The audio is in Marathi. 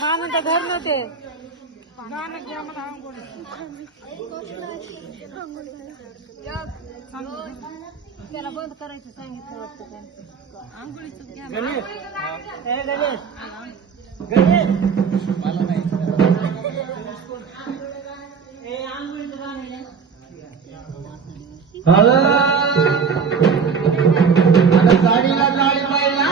मानंद घर नव्हते त्याला बंद करायचं सांगितलं होतं आंघोळीच घ्या गाडीला गाडी पाहिला